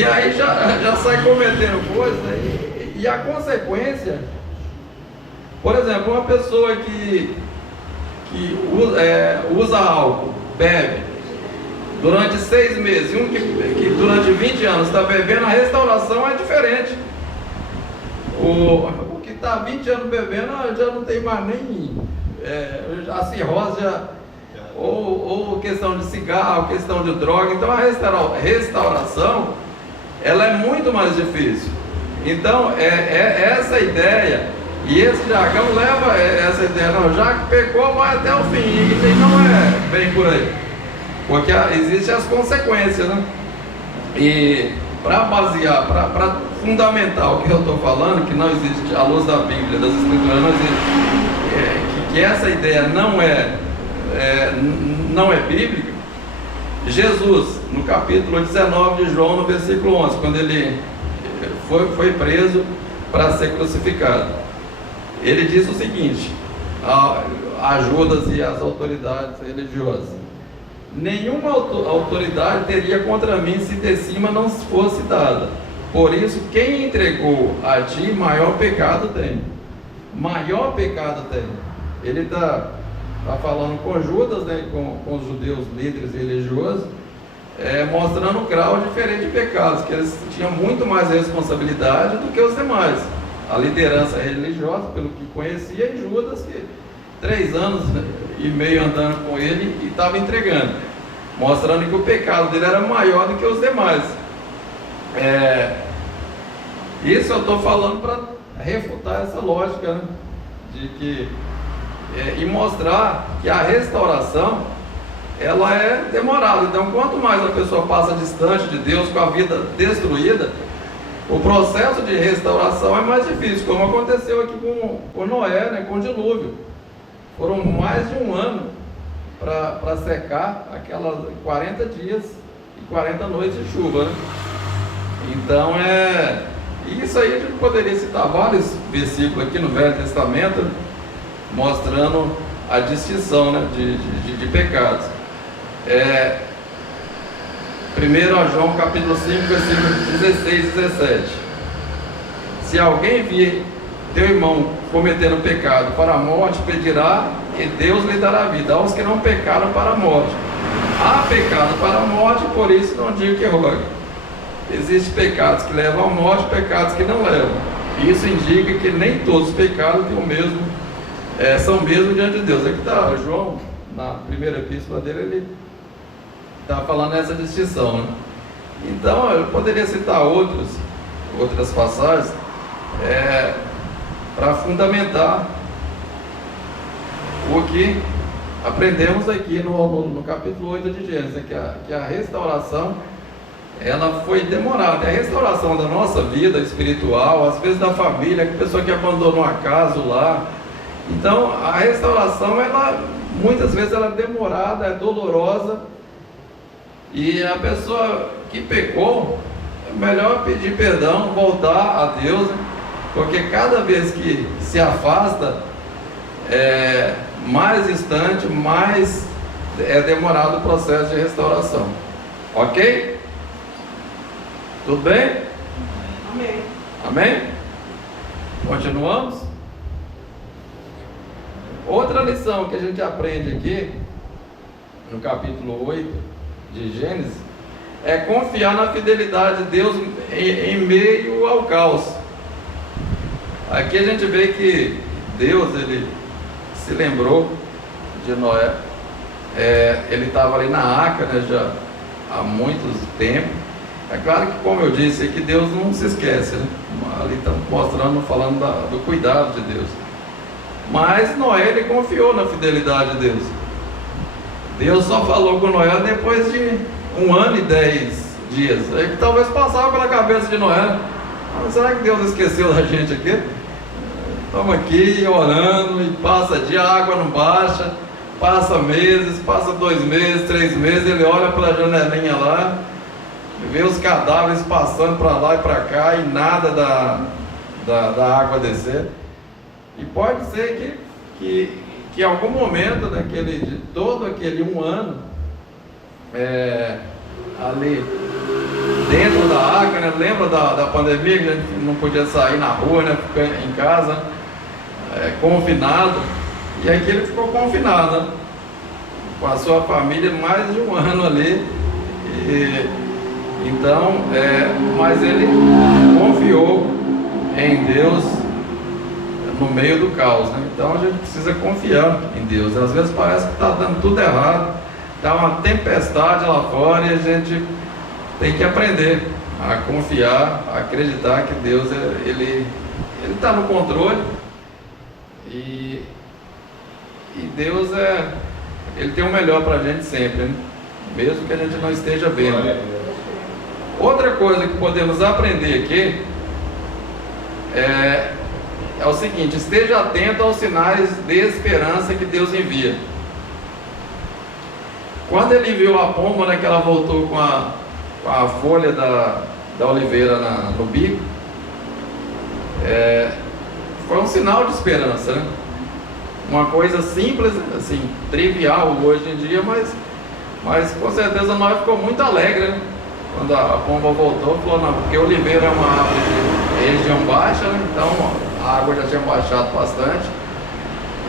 aí já sai cometendo coisas, e a consequência, por exemplo, uma pessoa que usa álcool, bebe, durante 6 meses, um que durante 20 anos está bebendo, a restauração é diferente. O que está 20 anos bebendo já não tem mais nem a cirrose, ou questão de cigarro, questão de droga. Então a restauração ela é muito mais difícil. Então essa ideia, e esse jargão leva essa ideia, não, já que pecou, vai até o fim, e não é bem por aí. Porque existem as consequências, né? E para basear, para fundamentar o que eu estou falando, que não existe, à luz da Bíblia, das Escrituras, não existe, que essa ideia não é bíblica. Jesus, no capítulo 19 de João, no versículo 11, quando ele foi preso para ser crucificado, ele disse o seguinte, a Judas e as autoridades religiosas: nenhuma autoridade teria contra mim se de cima não fosse dada. Por isso, quem entregou a ti, maior pecado tem. Maior pecado tem. Ele está falando com Judas, né, com os judeus líderes religiosos, mostrando um grau diferente de pecados, que eles tinham muito mais responsabilidade do que os demais. A liderança religiosa, pelo que conhecia, e Judas, que 3 anos e meio andando com ele e estava entregando, mostrando que o pecado dele era maior do que os demais. Isso eu estou falando para refutar essa lógica, né? E mostrar que a restauração ela é demorada. Então, quanto mais a pessoa passa distante de Deus, com a vida destruída, o processo de restauração é mais difícil, como aconteceu aqui com Noé, né, com o dilúvio. Foram mais de 1 ano para secar aquelas 40 dias e 40 noites de chuva, né? Então isso aí a gente poderia citar vários versículos aqui no Velho Testamento, mostrando a distinção, né, de pecados. 1 João capítulo 5, versículos 16 e 17. Se alguém vir teu irmão cometendo pecado para a morte, pedirá e Deus lhe dará vida aos que não pecaram para a morte. Há pecado para a morte, por isso não digo que rogue. Existem pecados que levam à morte, pecados que não levam. Isso indica que nem todos os pecados têm o mesmo, são mesmo diante de Deus. Aqui está João, na primeira epístola dele, ele está falando essa distinção, né? Então eu poderia citar outras passagens para fundamentar o que aprendemos aqui no capítulo 8 de Gênesis, né? que a restauração ela foi demorada. A restauração da nossa vida espiritual, às vezes da família, que a pessoa que abandonou a casa, o lar. Então a restauração, muitas vezes ela é demorada, é dolorosa, e a pessoa que pecou, é melhor pedir perdão, voltar a Deus, né? Porque cada vez que se afasta, mais distante, mais é demorado o processo de restauração. Ok? Tudo bem? Amém. Amém? Continuamos? Outra lição que a gente aprende aqui, no capítulo 8 de Gênesis, é confiar na fidelidade de Deus em meio ao caos. Aqui a gente vê que Deus, ele se lembrou de Noé. Ele estava ali na arca, né, já há muitos tempos. É claro que, como eu disse aqui, Deus não se esquece, né? Ali está mostrando, falando do cuidado de Deus. Mas Noé, ele confiou na fidelidade de Deus. Deus só falou com Noé depois de 1 ano e 10 dias. Aí talvez passava pela cabeça de Noé: será que Deus esqueceu da gente aqui? Estamos aqui orando e passa dia, a água não baixa, passa meses, passa 2 meses, 3 meses, ele olha pela janelinha lá, vê os cadáveres passando para lá e para cá e nada da água descer. E pode ser que em algum momento de todo aquele 1 ano, ali dentro da arca, né? Lembra da pandemia, que a gente não podia sair na rua, né? Ficar em casa, confinado, e aqui ele ficou confinado, né? Com a sua família mais de 1 ano ali, então, mas ele confiou em Deus no meio do caos, né? Então a gente precisa confiar em Deus. Às vezes parece que está dando tudo errado, está uma tempestade lá fora, e a gente tem que aprender a confiar, a acreditar que Deus ele está no controle, e Deus ele tem o melhor para a gente sempre, né? Mesmo que a gente não esteja vendo. Outra coisa que podemos aprender aqui é o seguinte: esteja atento aos sinais de esperança que Deus envia. Quando ele viu a pomba, né, que ela voltou com a folha da oliveira no bico, foi um sinal de esperança, né? Uma coisa simples, assim, trivial hoje em dia, mas com certeza nós ficou muito alegre, né? Quando a pomba voltou, falou: não, porque oliveira é uma árvore de região baixa, né? Então a água já tinha baixado bastante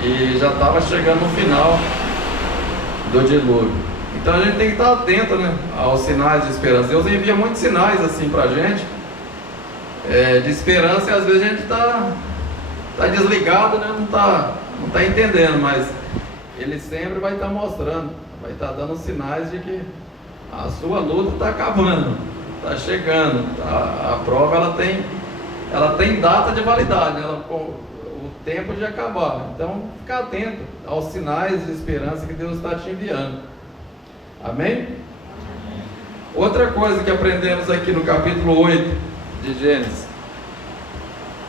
e já estava chegando no final do dilúvio. Então a gente tem que estar atento, né, aos sinais de esperança. Deus envia muitos sinais assim para a gente, de esperança, e às vezes a gente está desligado, né? Não está entendendo, mas Ele sempre vai estar mostrando, vai estar dando sinais de que a sua luta está acabando, está chegando. A prova ela tem data de validade, né? O tempo de acabar. Então fica atento aos sinais de esperança que Deus está te enviando. Amém? Outra coisa que aprendemos aqui no capítulo 8 de Gênesis: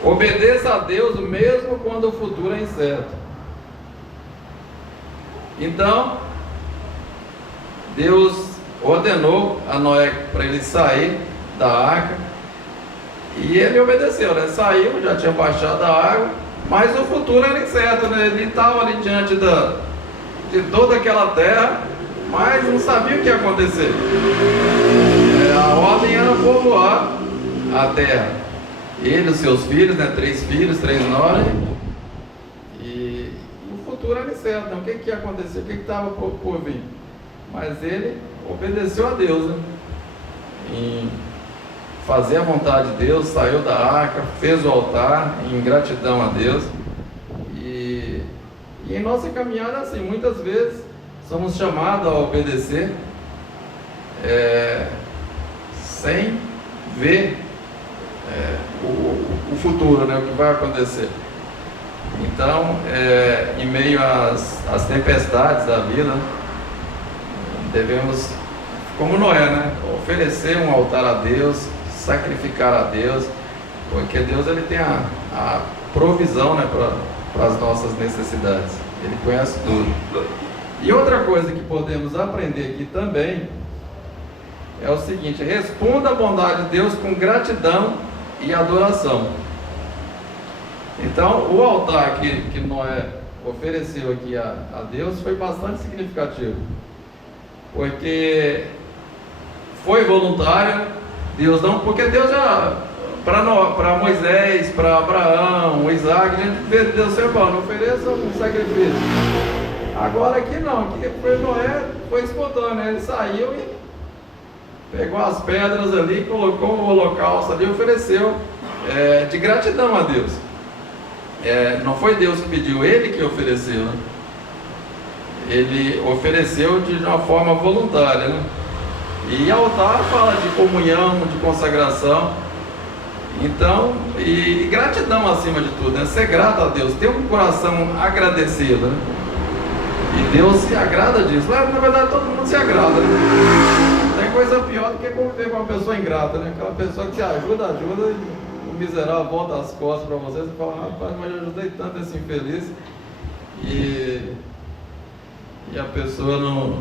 obedeça a Deus mesmo quando o futuro é incerto. Então Deus ordenou a Noé para ele sair da arca, e ele obedeceu, né? Saiu, já tinha baixado a água, mas o futuro era incerto, né? Ele estava ali diante de toda aquela terra, mas não sabia o que ia acontecer. A ordem era povoar a terra. Ele e os seus filhos, né? 3 filhos, 3 noras, e o futuro era incerto, né? O que ia acontecer, o que estava por vir. Mas ele obedeceu a Deus, né? Em fazer a vontade de Deus, saiu da arca, fez o altar em gratidão a Deus. E em nossa caminhada, assim, muitas vezes somos chamados a obedecer sem ver o futuro, né? O que vai acontecer. Então, em meio às tempestades da vida, devemos, como Noé, né, oferecer um altar a Deus, sacrificar a Deus, porque Deus ele tem a provisão, né, para as nossas necessidades. Ele conhece tudo. E outra coisa que podemos aprender aqui também é o seguinte: responda à bondade de Deus com gratidão e adoração. Então, o altar que Noé ofereceu aqui a Deus foi bastante significativo, porque foi voluntário. Deus não, porque Deus já, para Moisés, para Abraão, Isaac, a gente Deus sempre falou: ofereça um sacrifício. Agora aqui não, aqui foi Noé, foi espontâneo, ele saiu e pegou as pedras ali, colocou o holocausto ali e ofereceu de gratidão a Deus. Não foi Deus que pediu, ele que ofereceu, né? Ele ofereceu de uma forma voluntária, né? E altar fala de comunhão, de consagração. Então, e gratidão acima de tudo, né? Ser grato a Deus, ter um coração agradecido, né? E Deus se agrada disso. Na verdade, todo mundo se agrada, né? Tem coisa pior do que conviver com uma pessoa ingrata, né? Aquela pessoa que te ajuda, e o miserável volta as costas para você e fala: rapaz, mas eu ajudei tanto esse infeliz. E a pessoa não.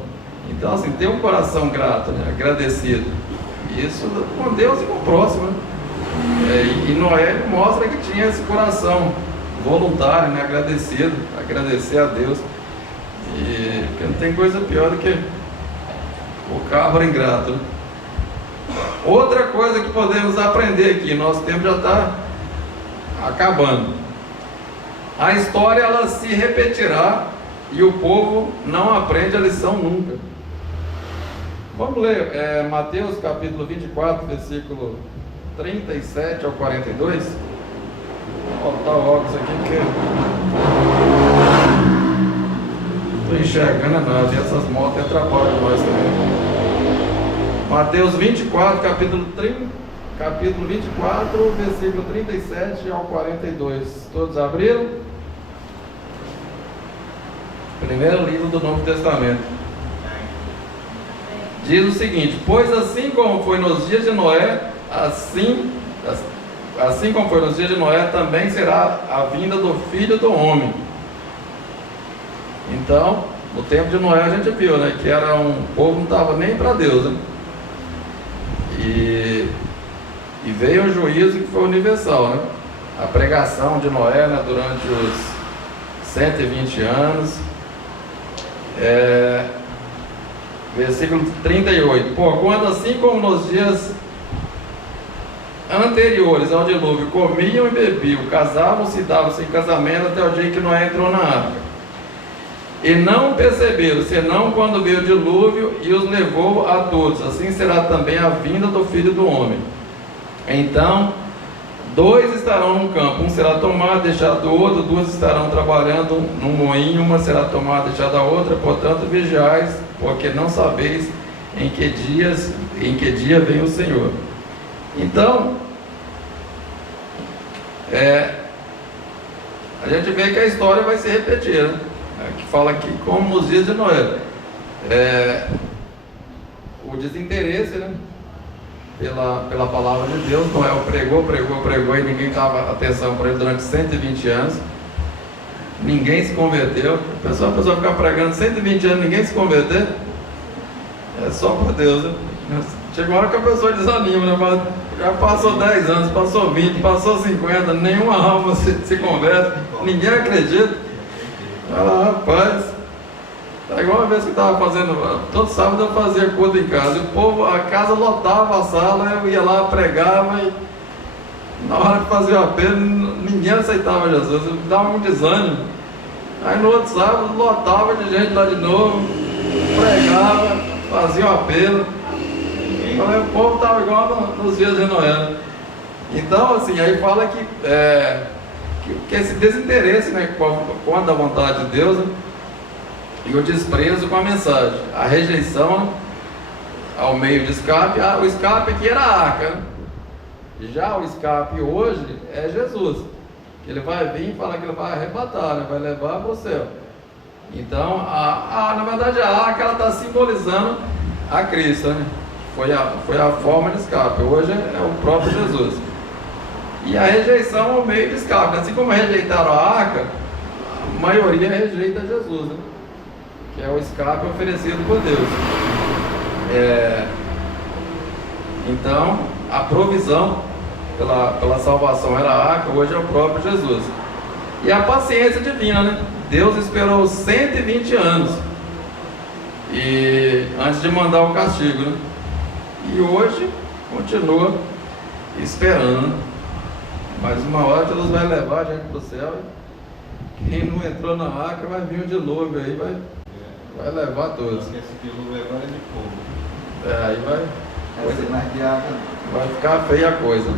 Então, assim, tem um coração grato, né? Agradecido. Isso com Deus e com o próximo, né? E Noé ele mostra que tinha esse coração voluntário, né? Agradecido, agradecer a Deus. E porque não tem coisa pior do que o cabra ingrato, né? Outra coisa que podemos aprender aqui, nosso tempo já está acabando. A história ela se repetirá e o povo não aprende a lição nunca. Vamos ler Mateus capítulo 24, versículo 37 ao 42. Vou botar o óculos aqui porque estou enxergando nada e essas motos atrapalham nós também. Mateus 24, capítulo 24, versículo 37 ao 42. Todos abriram? Primeiro livro do Novo Testamento. Diz o seguinte: pois assim como foi nos dias de Noé, assim como foi nos dias de Noé, também será a vinda do Filho do Homem. Então, no tempo de Noé a gente viu, né, que era um povo que não estava nem para Deus, né? E veio o juízo que foi universal, né? A pregação de Noé, né, durante os 120 anos. Versículo 38. Porquanto assim como nos dias anteriores ao dilúvio comiam e bebiam, casavam-se e davam-se em casamento até o dia que Noé entrou na arca. E não perceberam, senão quando veio o dilúvio e os levou a todos. Assim será também a vinda do Filho do Homem. Então, 2 estarão num campo, um será tomado, deixado do outro, 2 estarão trabalhando num moinho, uma será tomada, deixada da outra. Portanto, vigiais, porque não sabeis em que dia vem o Senhor. Então, a gente vê que a história vai se repetir, né? Que fala aqui como nos dias de Noé. O desinteresse, né, pela palavra de Deus. Noé pregou e ninguém dava atenção para ele durante 120 anos. Ninguém se converteu. A pessoa ficar pregando 120 anos, ninguém se converter, é só por Deus, né? Chega uma hora que a pessoa desanima, né? Já passou 10 anos, passou 20, passou 50, nenhuma alma se converte, ninguém acredita. Fala: rapaz, é igual uma vez que eu estava fazendo, todo sábado eu fazia culto em casa, e o povo, a casa lotava a sala, eu ia lá, pregava, e na hora que fazia o apelo, ninguém aceitava Jesus, dava um desânimo. Aí no outro sábado, lotava de gente lá de novo, pregava, fazia o apelo. Falei, o povo estava igual nos dias de Noé. Então, assim, aí fala que esse desinteresse, né, quanto à vontade de Deus, né, e o desprezo com a mensagem, a rejeição ao meio de escape. O escape aqui era a arca, né? Já o escape hoje é Jesus. Ele vai vir e falar que ele vai arrebatar, né, vai levar para o céu. Então, na verdade, a arca ela está simbolizando a Cristo, né? Foi a forma de escape. Hoje é o próprio Jesus. E a rejeição ao meio de escape. Assim como rejeitaram a arca, a maioria rejeita Jesus, né? Que é o escape oferecido por Deus. Então, a provisão pela salvação era a arca, hoje é o próprio Jesus. E a paciência divina, né? Deus esperou 120 anos antes de mandar o castigo, né? E hoje continua esperando, né? Mas uma hora Deus vai levar a gente para o céu. Quem não entrou na arca vai vir um dilúvio aí, vai levar todos. Esse dilúvio agora é de fogo. Aí Vai ser mais de água. Vai ficar feia a coisa.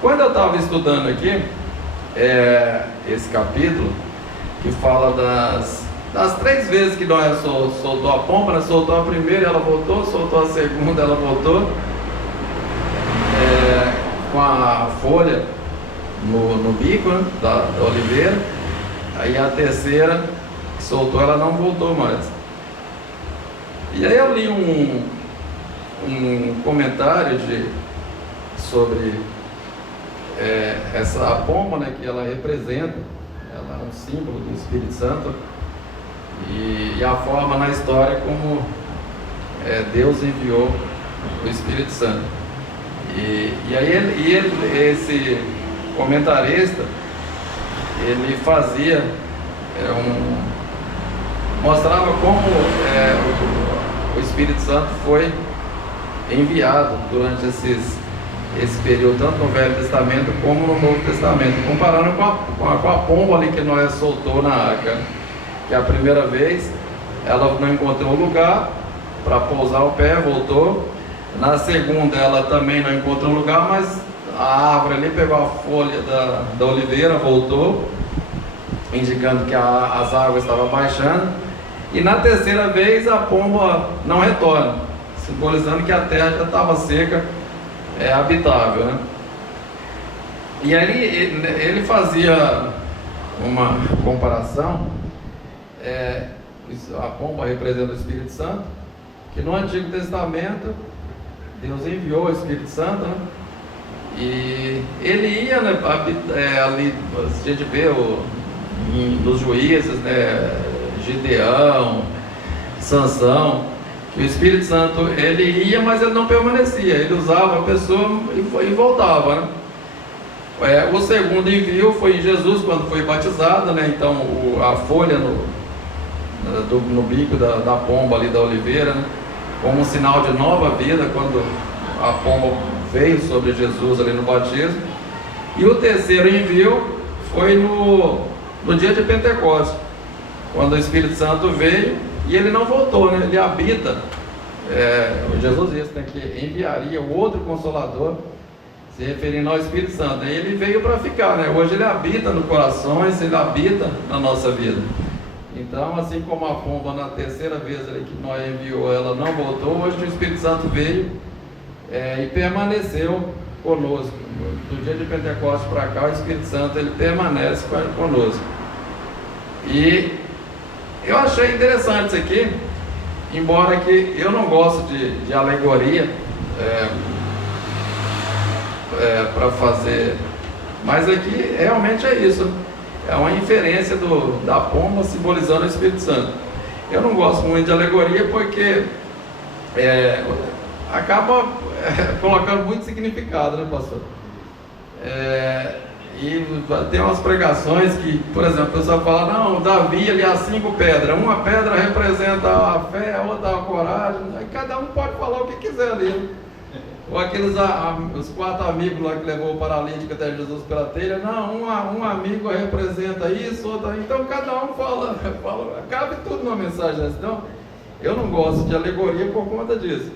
Quando eu estava estudando aqui esse capítulo, que fala das 3 vezes que Noé soltou a pomba, né? Soltou a primeira, ela voltou, soltou a segunda, ela voltou, com a folha no bico, né, da oliveira. Aí a terceira soltou, ela não voltou mais. E aí eu li um comentário sobre essa pomba, né, que ela representa, ela é um símbolo do Espírito Santo, e a forma na história como Deus enviou o Espírito Santo. E aí esse comentarista, ele fazia mostrava como o Espírito Santo foi enviado durante esse período, tanto no Velho Testamento como no Novo Testamento, comparando com a pomba ali que Noé soltou na arca, que a primeira vez ela não encontrou lugar para pousar o pé, voltou. Na segunda ela também não encontrou lugar, mas a árvore ali pegou a folha da oliveira, voltou, indicando que as águas estavam baixando. E na terceira vez a pomba não retorna, simbolizando que a terra já estava seca, habitável, né? E aí ele fazia uma comparação, a pomba representa o Espírito Santo, que no Antigo Testamento Deus enviou o Espírito Santo, né? E ele ia, né, ali, a gente vê nos juízes, né, Gideão, Sansão, que o Espírito Santo ele ia, mas ele não permanecia, ele usava a pessoa e voltava, né? O segundo envio foi em Jesus, quando foi batizado, né? Então a folha no bico da pomba ali da oliveira, né, como um sinal de nova vida, quando a pomba veio sobre Jesus ali no batismo. E o terceiro envio foi no dia de Pentecostes, quando o Espírito Santo veio e ele não voltou, né? Ele habita. Jesus disse, né, que enviaria o outro Consolador, se referindo ao Espírito Santo. E ele veio para ficar, né? Hoje ele habita no corações, ele habita na nossa vida. Então, assim como a pomba na terceira vez ali que Noé enviou, ela não voltou, hoje o Espírito Santo veio e permaneceu conosco. Do dia de Pentecostes para cá, o Espírito Santo ele permanece conosco. E eu achei interessante isso aqui, embora que eu não gosto de alegoria para fazer, mas aqui realmente é isso. É uma inferência da pomba simbolizando o Espírito Santo. Eu não gosto muito de alegoria porque acaba colocando muito significado, né, pastor? E tem umas pregações que, por exemplo, o pessoal fala, não, Davi ali as 5 pedras, uma pedra representa a fé, a outra a coragem, aí cada um pode falar o que quiser ali. Ou aqueles os 4 amigos lá que levou o paralítico até Jesus pela telha, não, um amigo representa isso, outro, então cada um fala, cabe tudo numa mensagem dessa. Então, eu não gosto de alegoria por conta disso.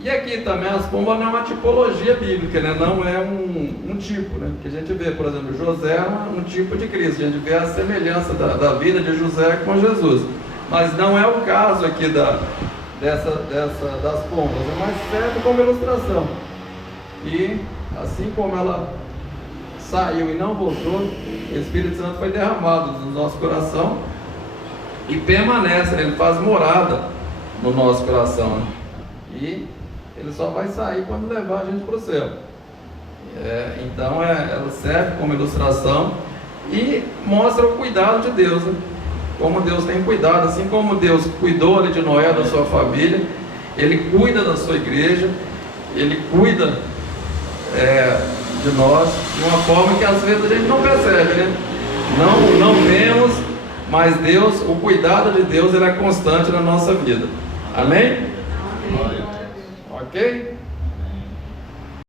E aqui também as pombas não é uma tipologia bíblica, né? Não é um tipo, né? Que a gente vê, por exemplo, José é um tipo de Cristo, a gente vê a semelhança da vida de José com Jesus, mas não é o caso aqui das pombas, é mais certo como ilustração. E assim como ela saiu e não voltou, o Espírito Santo foi derramado no nosso coração e permanece, né? Ele faz morada no nosso coração, né? E ele só vai sair quando levar a gente para o céu. Então ela serve como ilustração e mostra o cuidado de Deus, né? Como Deus tem cuidado, assim como Deus cuidou ali de Noé, da sua família, Ele cuida da sua igreja, Ele cuida de nós de uma forma que às vezes a gente não percebe, né? Não vemos, mas Deus, o cuidado de Deus, ele é constante na nossa vida. Amém? Ok?